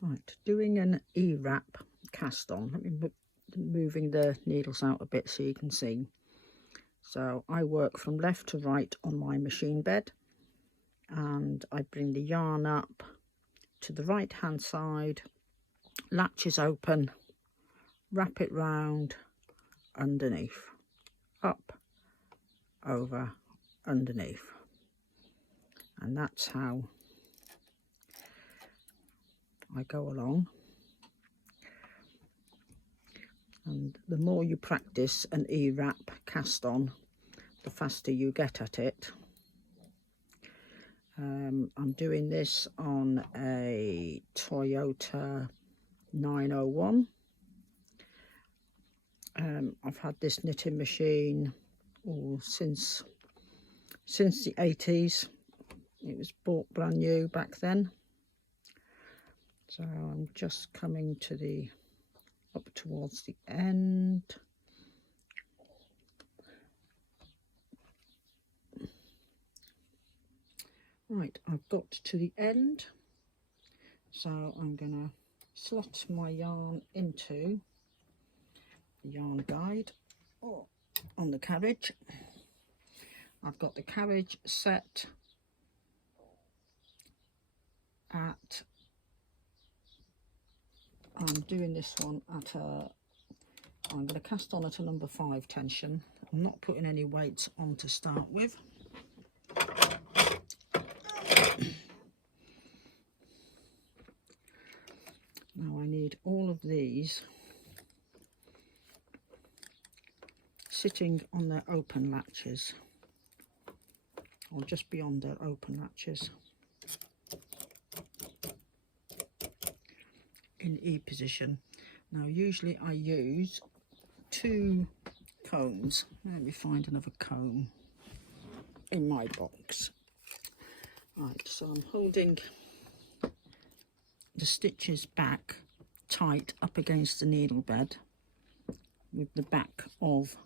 Right, doing an E-wrap cast on. Let me moving the needles out a bit so you can see. So I work from left to right on my machine bed, and I bring the yarn up to the right hand side, latches open, wrap it round, underneath, up, over, underneath, and that's how I go along. And the more you practice an E-wrap cast on, the faster you get at it. I'm doing this on a Toyota 901. I've had this knitting machine since the 80s. It was bought brand new back then. So I'm just coming to up towards the end. Right, I've got to the end, so I'm gonna slot my yarn into the yarn guide on the carriage. I've got the carriage set at, I'm doing this one at I'm going to cast on at a number 5 tension. I'm not putting any weights on to start with. Now I need all of these sitting on their open latches, or just beyond their open latches, in E position. Now usually I use 2 combs. Let me find another comb in my box. Right, so I'm holding the stitches back tight up against the needle bed with the back of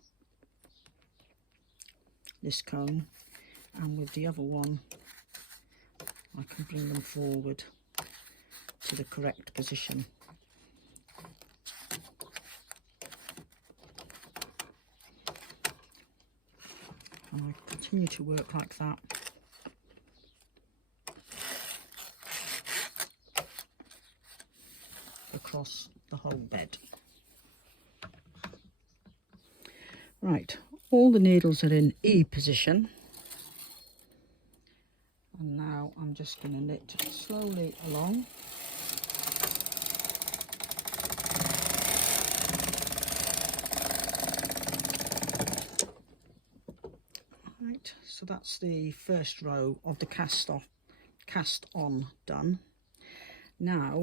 this comb, and with the other one I can bring them forward to the correct position. And I continue to work like that. Across the whole bed. Right, all the needles are in E position, and now I'm just going to knit slowly along. Right, so that's the first row of the cast on done. Now,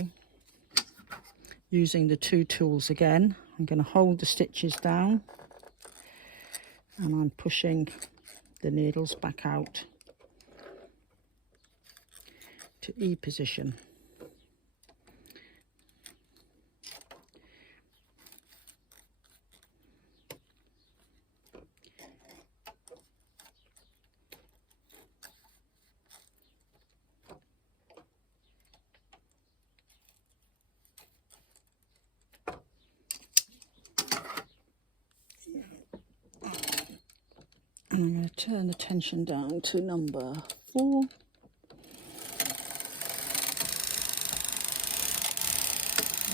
using the 2 tools again, I'm going to hold the stitches down, and I'm pushing the needles back out to E position. And I'm going to turn the tension down to number 4. And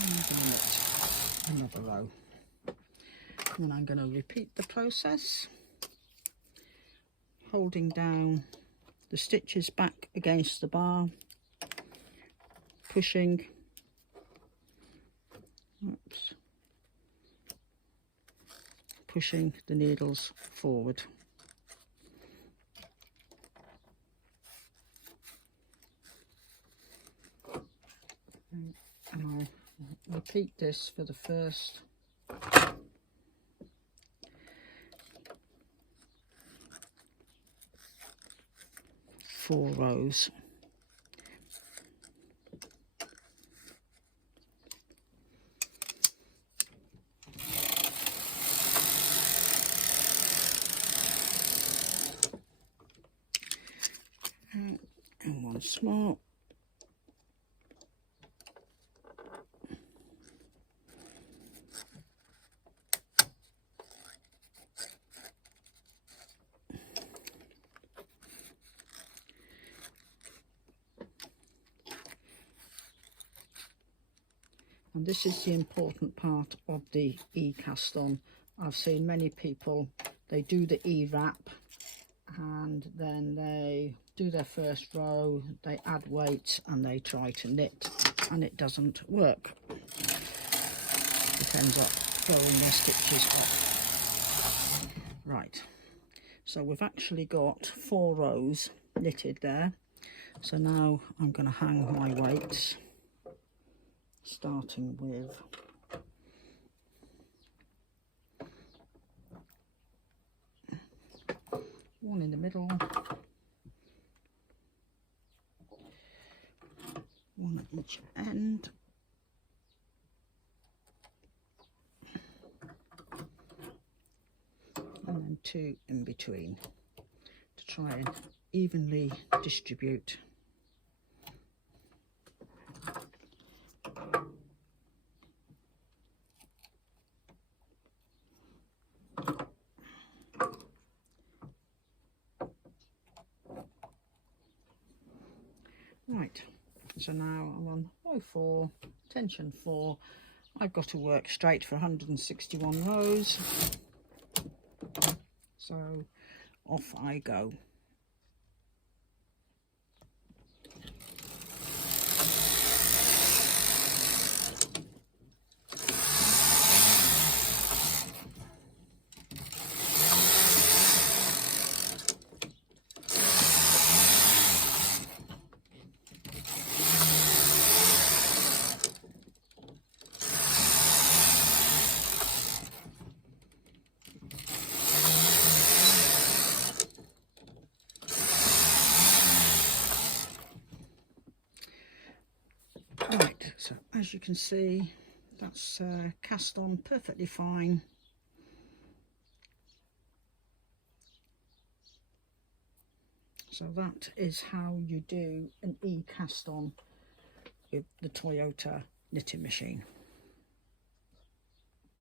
I'm going to knit another row. And I'm going to repeat the process, holding down the stitches back against the bar, pushing, pushing the needles forward. And I'll repeat this for the first 4 rows. And once more. And this is the important part of the e-cast on. I've seen many people, they do the e-wrap and then they do their first row, they add weight and they try to knit and it doesn't work. It ends up throwing their stitches off. Right, so we've actually got 4 rows knitted there. So now I'm going to hang my weights, starting with one in the middle, one at each end, and then 2 in between to try and evenly distribute. Right, so now I'm on row 4, tension 4. I've got to work straight for 161 rows. So off I go. Right, so as you can see, that's cast on perfectly fine. So that is how you do an e-cast on with the Toyota knitting machine.